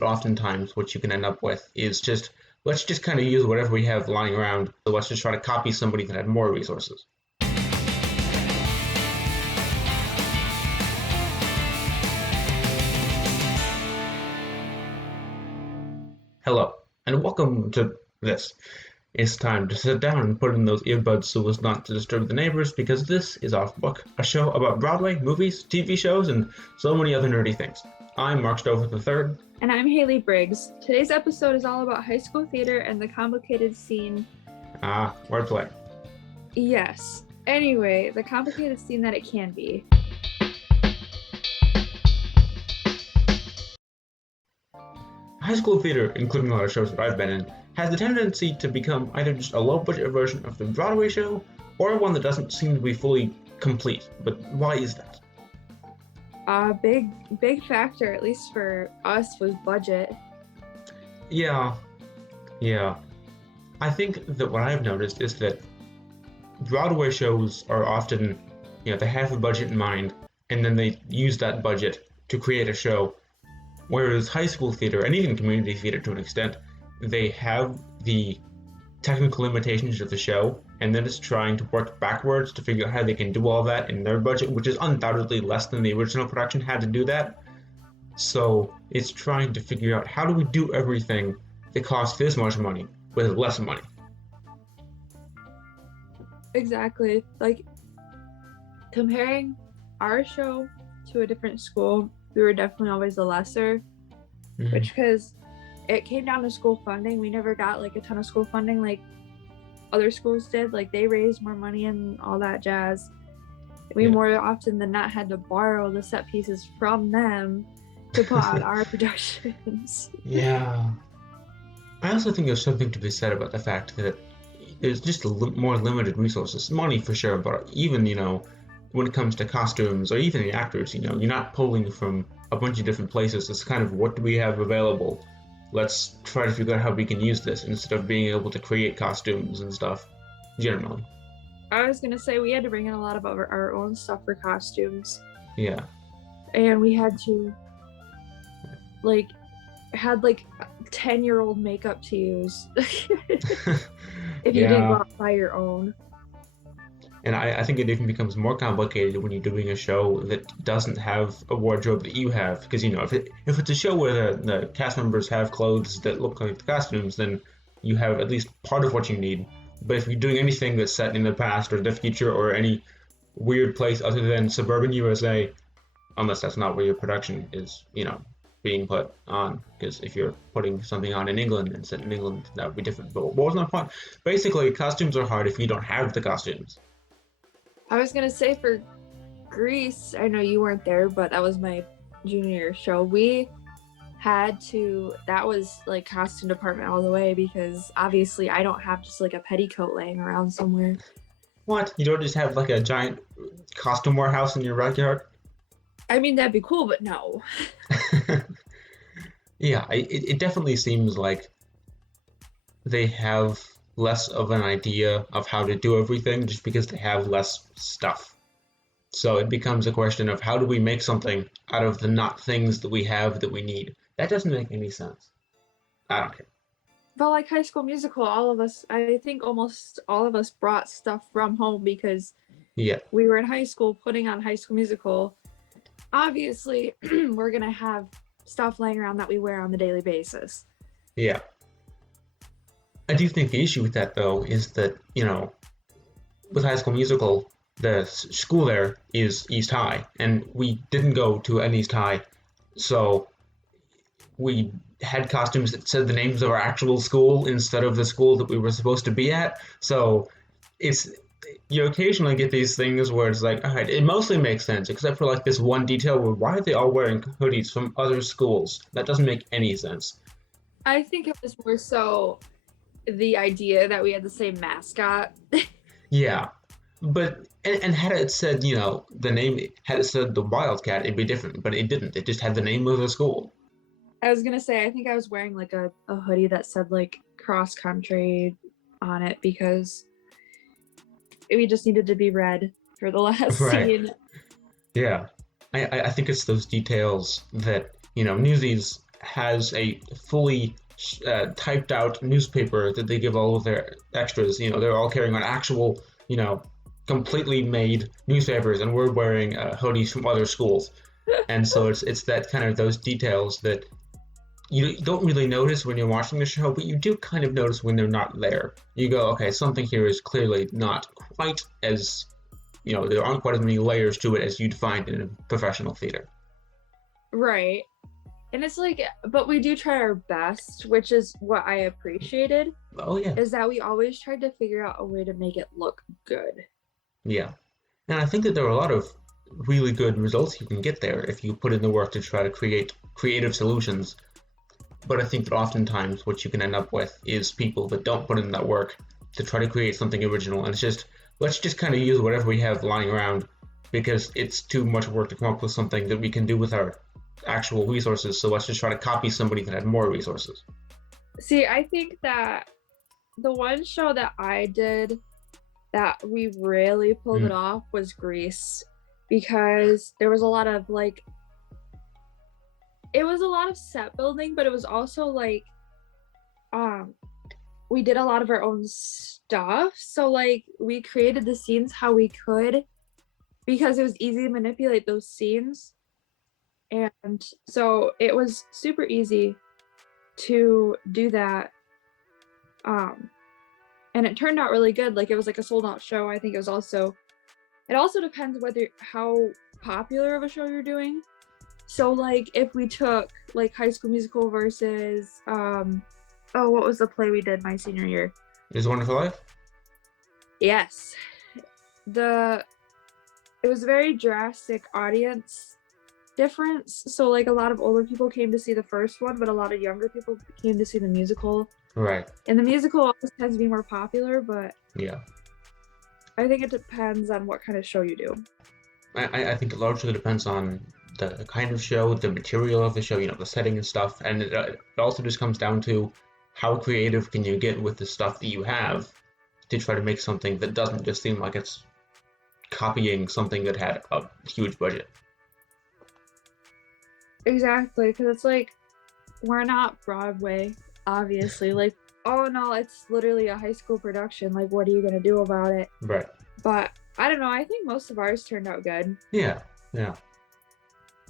But oftentimes what you can end up with is just, let's just kind of use whatever we have lying around. So let's just try to copy somebody that had more resources. Hello, and welcome to this. It's time to sit down and put in those earbuds so as not to disturb the neighbors, because this is Off Book, a show about Broadway, movies, TV shows, and so many other nerdy things. I'm Mark Stoufer III. And I'm Hailey Briggs. Today's episode is all about high school theater and the complicated scene. Wordplay. Yes. Anyway, the complicated scene that it can be. High school theater, including a lot of shows that I've been in, has the tendency to become either just a low-budget version of the Broadway show, or one that doesn't seem to be fully complete. But why is that? Big factor, at least for us, was budget. Yeah. I think that what I've noticed is that Broadway shows are often, they have a budget in mind, and then they use that budget to create a show. Whereas high school theater, and even community theater to an extent, they have the technical limitations of the show, and then it's trying to work backwards to figure out how they can do all that in their budget, which is undoubtedly less than the original production had to do that. So it's trying to figure out, how do we do everything that costs this much money with less money? Exactly. Like, comparing our show to a different school, we were definitely always the lesser, which, because it came down to school funding. We never got like a ton of school funding like other schools did. Like, they raised more money and all that jazz. We more often than not had to borrow the set pieces from them to put on our productions. Yeah. I also think there's something to be said about the fact that there's just more limited resources. Money for sure, but even, when it comes to costumes or even the actors, you're not pulling from a bunch of different places. It's kind of, what do we have available? Let's try to figure out how we can use this, instead of being able to create costumes and stuff, generally. I was going to say, we had to bring in a lot of our own stuff for costumes. Yeah. And we had to, had 10-year-old makeup to use. If you didn't go out by your own. And I think it even becomes more complicated when you're doing a show that doesn't have a wardrobe that you have. Because, if it's a show where the cast members have clothes that look like the costumes, then you have at least part of what you need. But if you're doing anything that's set in the past or the future or any weird place other than suburban USA, unless that's not where your production is, being put on. Because if you're putting something on in England and set in England, that would be different. But what was my point? Basically, costumes are hard if you don't have the costumes. I was going to say, for Grease, I know you weren't there, but that was my junior year show. We had to, that was like costume department all the way, because obviously I don't have just like a petticoat laying around somewhere. What? You don't just have like a giant costume warehouse in your backyard? I mean, that'd be cool, but no. Yeah, it definitely seems like they have less of an idea of how to do everything just because they have less stuff. So it becomes a question of, how do we make something out of the not things that we have that we need? That doesn't make any sense. I don't care. But like High School Musical, I think almost all of us brought stuff from home because we were in high school putting on High School Musical. Obviously, we're going to have stuff laying around that we wear on the daily basis. Yeah. I do think the issue with that, though, is that, with High School Musical, the school there is East High, and we didn't go to an East High, so we had costumes that said the names of our actual school instead of the school that we were supposed to be at. So you occasionally get these things where it's like, all right, it mostly makes sense, except for like this one detail where, why are they all wearing hoodies from other schools? That doesn't make any sense. I think it was more so the idea that we had the same mascot. Yeah, but and had it said, the name, had it said the Wildcat, it'd be different, but it didn't. It just had the name of the school. I was gonna say, I think I was wearing like a hoodie that said like cross country on it, because we just needed to be red for the last scene. Yeah, I think it's those details that, Newsies has a fully typed out newspaper that they give all of their extras. They're all carrying on actual, completely made newspapers, and we're wearing hoodies from other schools. And so it's that kind of those details that you don't really notice when you're watching the show, but you do kind of notice when they're not there. You go, okay, something here is clearly not quite as, there aren't quite as many layers to it as you'd find in a professional theater. Right. And it's like, but we do try our best, which is what I appreciated. Oh, yeah. Is that we always tried to figure out a way to make it look good. Yeah. And I think that there are a lot of really good results you can get there if you put in the work to try to create creative solutions. But I think that oftentimes what you can end up with is people that don't put in that work to try to create something original. And it's just, let's just kind of use whatever we have lying around because it's too much work to come up with something that we can do with our actual resources. So let's just try to copy somebody that had more resources. See, I think that the one show that I did that we really pulled it off was Grease, because there was a lot of it was a lot of set building, but it was also we did a lot of our own stuff. So we created the scenes how we could, because it was easy to manipulate those scenes. And so it was super easy to do that. And it turned out really good. It was a sold out show. I think it also depends how popular of a show you're doing. So if we took High School Musical versus what was the play we did my senior year? Is It Wonderful Life? Yes. It was a very drastic audience difference. So a lot of older people came to see the first one, but a lot of younger people came to see the musical. Right. And the musical always tends to be more popular, but yeah, I think it depends on what kind of show you do. I think it largely depends on the kind of show, the material of the show, the setting and stuff. And it also just comes down to how creative can you get with the stuff that you have to try to make something that doesn't just seem like it's copying something that had a huge budget. Exactly, because it's we're not Broadway, obviously. Oh no, it's literally a high school production. What are you going to do about it? Right. But I don't know. I think most of ours turned out good. Yeah.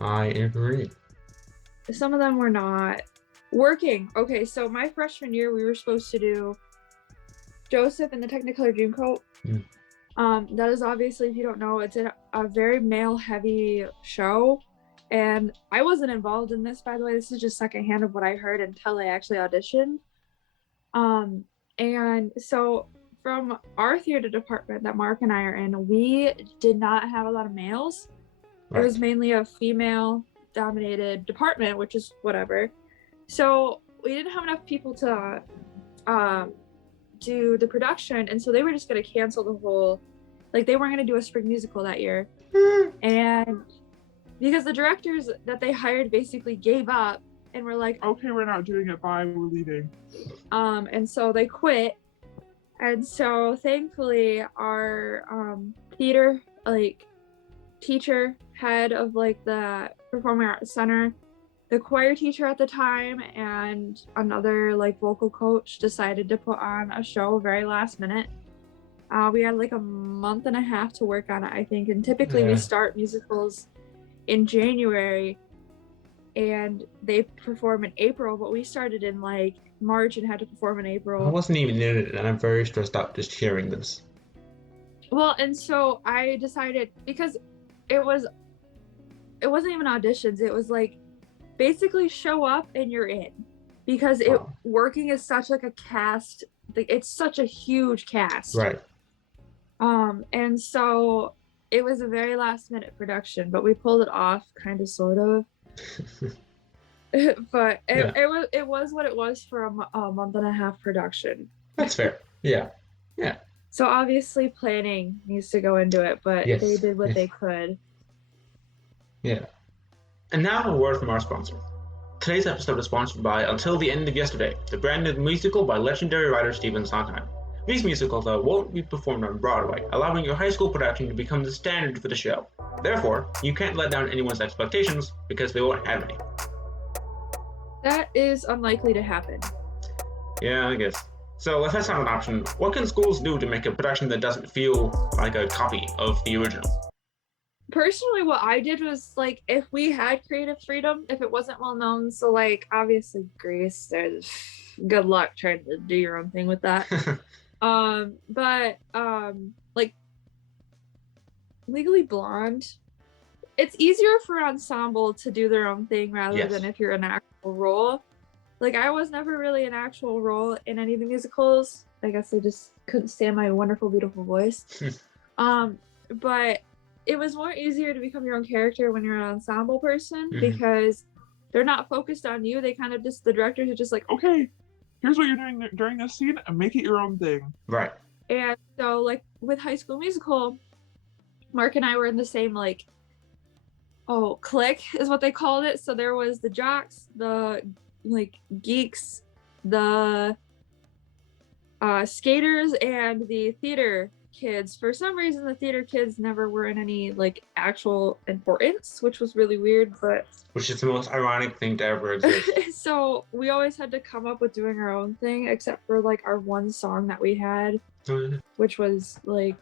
I agree. Some of them were not working. Okay, so my freshman year, we were supposed to do Joseph and the Technicolor Dreamcoat. That is obviously, if you don't know, it's a very male-heavy show. And I wasn't involved in this, by the way. This is just secondhand of what I heard until I actually auditioned. And so from our theater department that Mark and I are in, we did not have a lot of males. Right. It was mainly a female-dominated department, which is whatever. So we didn't have enough people to do the production, and so they were just going to cancel the whole, they weren't going to do a spring musical that year. And because the directors that they hired basically gave up and were like, okay, we're not doing it, bye, we're leaving. And so they quit. And so thankfully our theater teacher, head of the Performing Arts Center, the choir teacher at the time, and another vocal coach decided to put on a show very last minute. We had a month and a half to work on it, I think. And typically we start musicals in January and they perform in April, but we started in March and had to perform in April. I wasn't even in it, and I'm very stressed out just hearing this. Well, and so I decided, because it wasn't even auditions, it was basically show up and you're in, because working is such a cast, it's such a huge cast. Right. And so it was a very last minute production, but we pulled it off, kind of, sort of. But it was what it was for a month and a half production. That's fair. Yeah. So obviously planning needs to go into it, but they did what they could. Yeah. And now a word from our sponsor. Today's episode is sponsored by Until the End of Yesterday, the brand new musical by legendary writer Stephen Sondheim. These musicals, though, won't be performed on Broadway, allowing your high school production to become the standard for the show. Therefore, you can't let down anyone's expectations, because they won't have any. That is unlikely to happen. Yeah, I guess. So if that's not an option, what can schools do to make a production that doesn't feel like a copy of the original? Personally, what I did was like if we had creative freedom, if it wasn't well known, so like obviously Grease, there's good luck trying to do your own thing with that. But like Legally Blonde, it's easier for an ensemble to do their own thing rather than if you're an actual role. Like I was never really an actual role in any of the musicals. I guess I just couldn't stand my wonderful, beautiful voice. But it was more easier to become your own character when you're an ensemble person because they're not focused on you. They kind of just, the directors are just like, okay, here's what you're doing during this scene and make it your own thing. Right. And so like with High School Musical, Mark and I were in the same like, clique is what they called it. So there was the jocks, the like geeks, the skaters, and the theater kids. For some reason the theater kids never were in any like actual importance, which was really weird, but which is the most ironic thing to ever exist. So we always had to come up with doing our own thing, except for like our one song that we had, which was like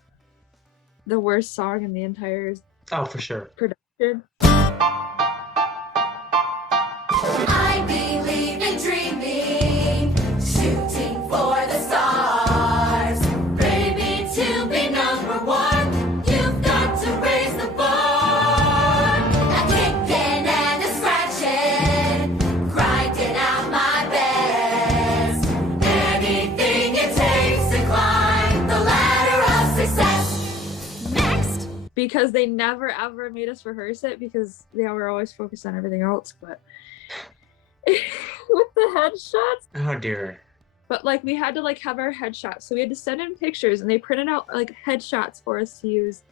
the worst song in the entire for sure production. I believe in dreaming, shooting for the stars. Baby, to be number one, you've got to raise the bar. A kicking and a scratching, grinding out my best. Anything it takes to climb the ladder of success. Next! Because they never ever made us rehearse it because they were always focused on everything else, but with the headshots. Oh dear. But like we had to like have our headshots, so we had to send in pictures, and they printed out like headshots for us to use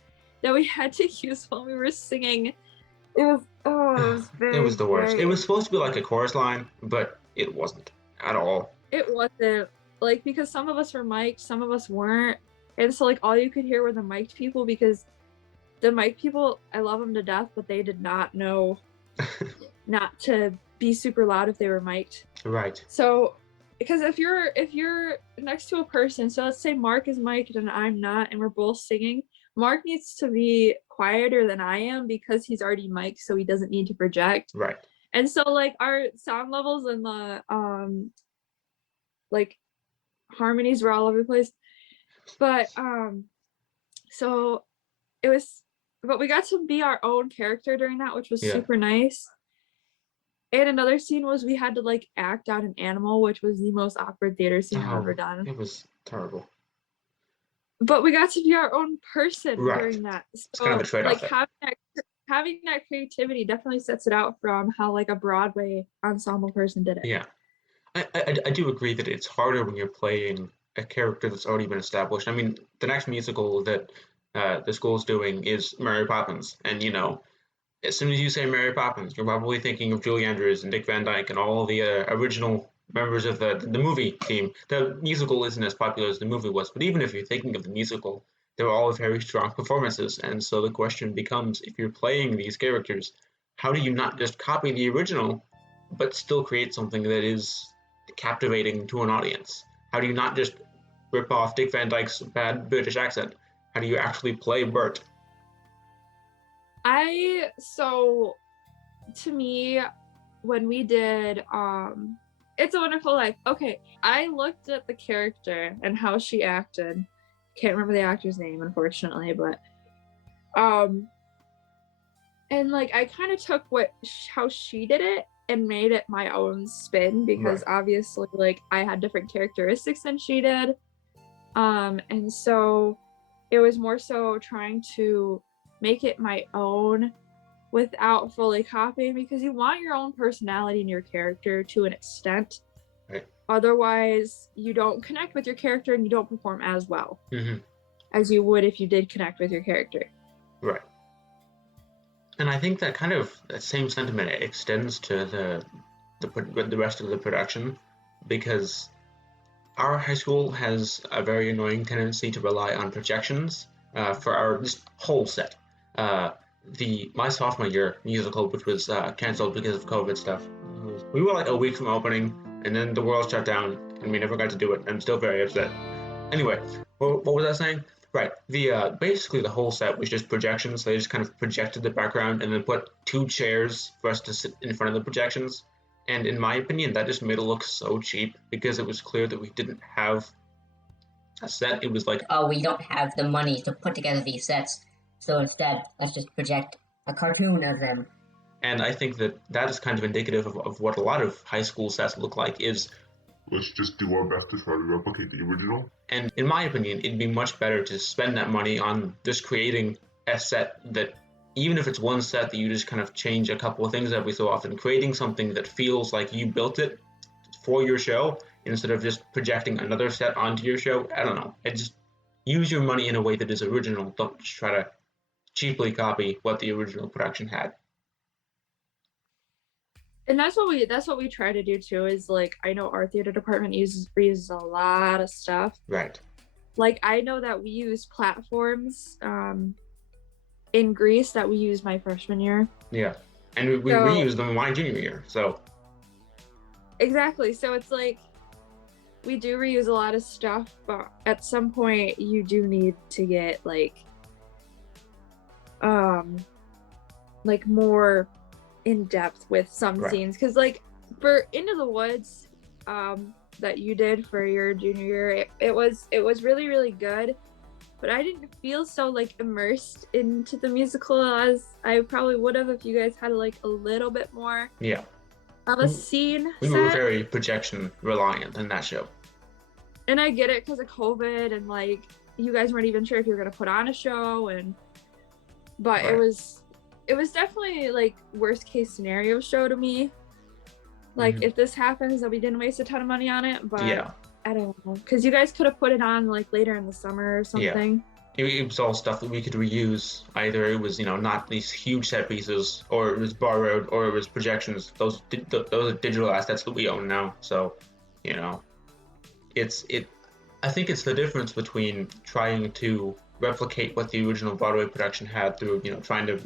that we had to use while we were singing. It was it was the worst. It was supposed to be like a chorus line, but it wasn't at all. It wasn't, like, because some of us were mic'd, some of us weren't, and so like all you could hear were the mic'd people, because the mic people, I love them to death, but they did not know not to be super loud if they were mic'd. Right. So, because if you're next to a person, so let's say Mark is mic'd and I'm not, and we're both singing, Mark needs to be quieter than I am because he's already mic'd, so he doesn't need to project. Right. And so like our sound levels and the like harmonies were all over the place. But so it was, but we got to be our own character during that, which was super nice. And another scene was we had to like act out an animal, which was the most awkward theater scene I've ever done. It was terrible. But we got to be our own person during that. So it's kind of a trade-off. Like having that creativity definitely sets it out from how like a Broadway ensemble person did it. Yeah. I do agree that it's harder when you're playing a character that's already been established. I mean, the next musical that the school's doing is Mary Poppins, and you know, as soon as you say Mary Poppins, you're probably thinking of Julie Andrews and Dick Van Dyke and all the original members of the movie team. The musical isn't as popular as the movie was, but even if you're thinking of the musical, they're all very strong performances. And so the question becomes, if you're playing these characters, how do you not just copy the original, but still create something that is captivating to an audience? How do you not just rip off Dick Van Dyke's bad British accent? How do you actually play Bert? So to me, when we did It's a Wonderful Life, okay, I looked at the character and how she acted. Can't remember the actor's name, unfortunately, but and like I kind of took how she did it and made it my own spin, because obviously like I had different characteristics than she did, and so it was more so trying to make it my own without fully copying, because you want your own personality in your character to an extent. Otherwise you don't connect with your character and you don't perform as well as you would if you did connect with your character. Right. And I think that kind of that same sentiment extends to the rest of the production, because our high school has a very annoying tendency to rely on projections for our this whole set. My sophomore year musical, which was canceled because of COVID stuff, We were like a week from opening, and then the world shut down, and we never got to do it. I'm still very upset. Anyway, what was I saying? Right. The basically the whole set was just projections. They just kind of projected the background and then put 2 chairs for us to sit in front of the projections. And in my opinion, that just made it look so cheap because it was clear that we didn't have a set. It was like, oh, we don't have the money to put together these sets, so instead, let's just project a cartoon of them. And I think that is kind of indicative of what a lot of high school sets look like is, let's just do our best to try to replicate the original. And in my opinion, it'd be much better to spend that money on just creating a set that, even if it's one set that you just kind of change a couple of things every so often, creating something that feels like you built it for your show instead of just projecting another set onto your show. I don't know. Just use your money in a way that is original. Don't just try to cheaply copy what the original production had. And that's what we try to do too, is like, I know our theater department reuses a lot of stuff. Right. Like, I know that we use platforms in Greece that we used my freshman year. Yeah. And we reused them in my junior year, so. Exactly. So it's like, we do reuse a lot of stuff, but at some point you do need to get like more in depth with some scenes, because like for Into the Woods that you did for your junior year, it was really, really good, but I didn't feel so like immersed into the musical as I probably would have if you guys had like a little bit more of a scene we set. were very projection reliant in that show, and I get it because of COVID, and like you guys weren't even sure if you were going to put on a show, but it was definitely like worst case scenario show to me. Like if this happens, then we didn't waste a ton of money on it. But I don't know, because you guys could have put it on like later in the summer or something. It was all stuff that we could reuse. Either it was not these huge set pieces, or it was borrowed, or it was projections. Those are digital assets that we own now. So I think it's the difference between trying to replicate what the original Broadway production had through trying to.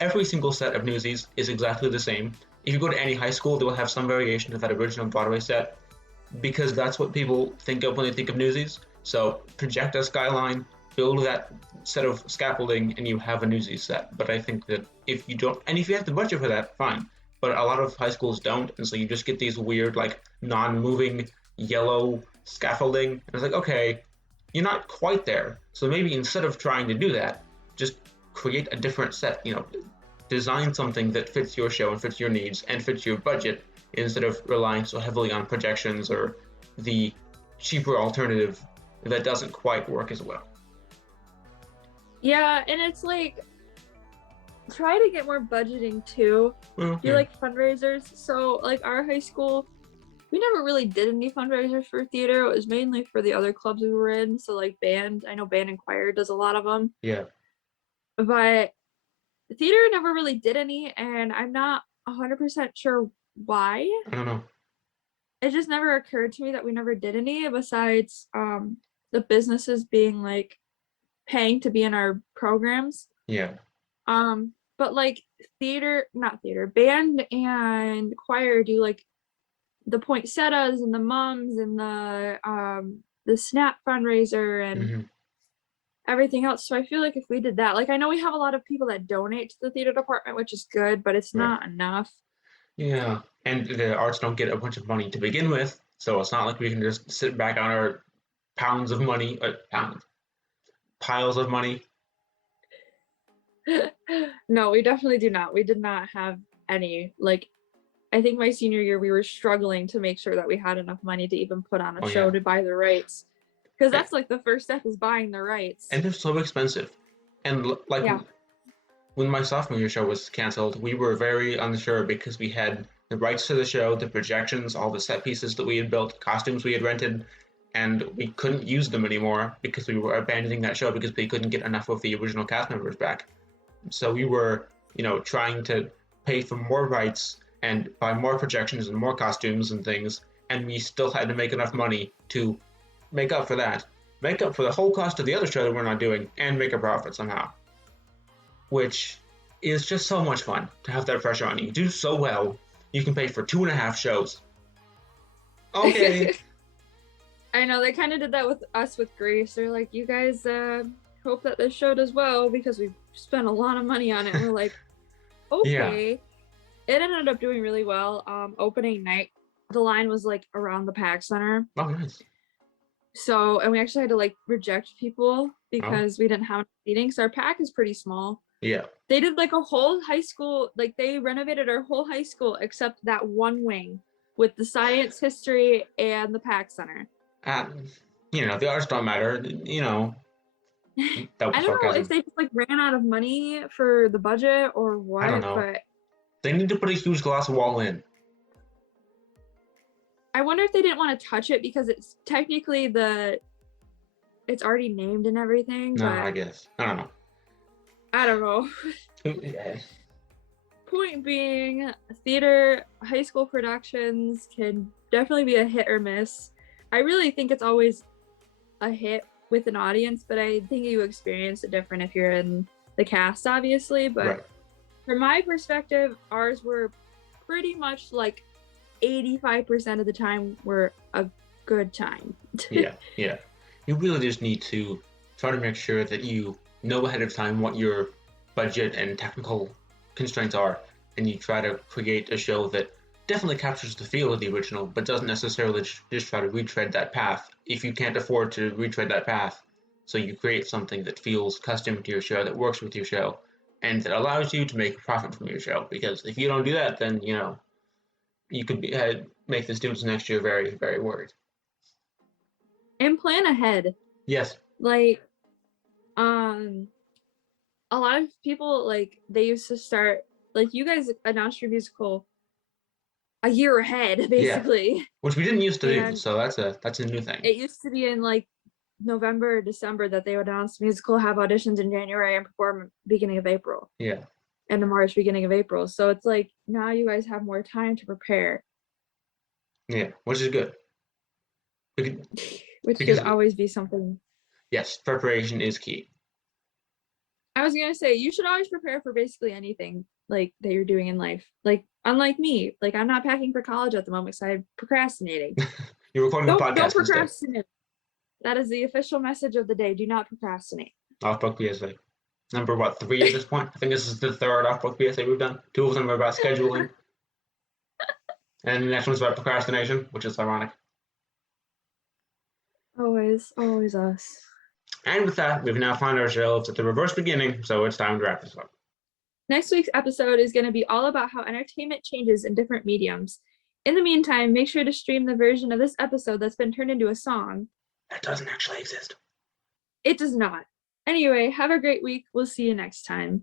Every single set of Newsies is exactly the same. If you go to any high school, they will have some variation of that original Broadway set, because that's what people think of when they think of Newsies. So project a skyline, build that set of scaffolding, and you have a Newsies set. But I think that if you don't, and if you have the budget for that, fine. But a lot of high schools don't, and so you just get these weird, like, non-moving yellow scaffolding. And it's like, okay, you're not quite there. So maybe instead of trying to do that, just create a different set, design something that fits your show and fits your needs and fits your budget, instead of relying so heavily on projections or the cheaper alternative that doesn't quite work as well. Yeah, and it's like, try to get more budgeting too. Do like fundraisers. So like our high school, we never really did any fundraisers for theater. It was mainly for the other clubs we were in. So like band, I know Band and Choir does a lot of them. Yeah. But theater never really did any, and I'm not 100% sure why. I don't know. It just never occurred to me that we never did any, besides the businesses being like paying to be in our programs. Yeah. But like band and choir do like the poinsettias and the mums and the SNAP fundraiser and everything else. So I feel like if we did that, like I know we have a lot of people that donate to the theater department, which is good, but it's not enough. Yeah, and the arts don't get a bunch of money to begin with, so it's not like we can just sit back on our piles of money. No, we definitely do not. We did not have any. Like, I think my senior year we were struggling to make sure that we had enough money to even put on a show to buy the rights, because that's like the first step is buying the rights, and they're so expensive. And when my sophomore year show was canceled, we were very unsure because we had the rights to the show, the projections, all the set pieces that we had built, costumes we had rented, and we couldn't use them anymore because we were abandoning that show because we couldn't get enough of the original cast members back. So we were, trying to pay for more rights and buy more projections and more costumes and things, and we still had to make enough money to make up for that, make up for the whole cost of the other show that we're not doing, and make a profit somehow. Which is just so much fun to have that pressure on you. You do so well, you can pay for 2.5 shows. Okay. I know they kind of did that with us with Grace. They're like, you guys hope that this show does well because we've spent a lot of money on it. And we're like, okay. It ended up doing really well. Opening night, the line was like around the Pack Center. Oh, nice. So, and we actually had to like reject people because we didn't have seating. So our pack is pretty small. Yeah. They did like a whole high school, like they renovated our whole high school except that one wing with the science, history, and the Pack Center. The arts don't matter. I don't know if they just like ran out of money for the budget or what. I don't know. But they need to put a huge glass wall in. I wonder if they didn't want to touch it because it's technically it's already named and everything. No, but I guess. I don't know. I don't know. Point being, theater, high school productions can definitely be a hit or miss. I really think it's always a hit with an audience, but I think you experience it different if you're in the cast, obviously. But from my perspective, ours were pretty much like 85% of the time were a good time. Yeah. You really just need to try to make sure that you know ahead of time what your budget and technical constraints are, and you try to create a show that definitely captures the feel of the original, but doesn't necessarily just try to retread that path if you can't afford to retread that path. So you create something that feels custom to your show, that works with your show, and that allows you to make a profit from your show. Because if you don't do that, then you could make the students next year very, very worried. And plan ahead. Yes. Like, a lot of people, like, they used to start, like, you guys announced your musical a year ahead, basically. Yeah. Which we didn't used to do, so that's a new thing. It used to be in, like, November or December that they would announce the musical, have auditions in January, and perform beginning of April. Yeah. End of March, beginning of April. So it's like, now you guys have more time to prepare. Yeah, which is good. Which should always be something. Yes, preparation is key. I was gonna say, you should always prepare for basically anything like that you're doing in life. Like, unlike me, like I'm not packing for college at the moment because I'm procrastinating. You're recording a podcast. Don't procrastinate. That is the official message of the day. Do not procrastinate. Off-book PSA. Number 3 at this point? I think this is the third off-book PSA we've done. 2 of them are about scheduling. And the next one's about procrastination, which is ironic. Always us. And with that, we've now found ourselves at the reverse beginning, so it's time to wrap this up. Next week's episode is going to be all about how entertainment changes in different mediums. In the meantime, make sure to stream the version of this episode that's been turned into a song. That doesn't actually exist. It does not. Anyway, have a great week. We'll see you next time.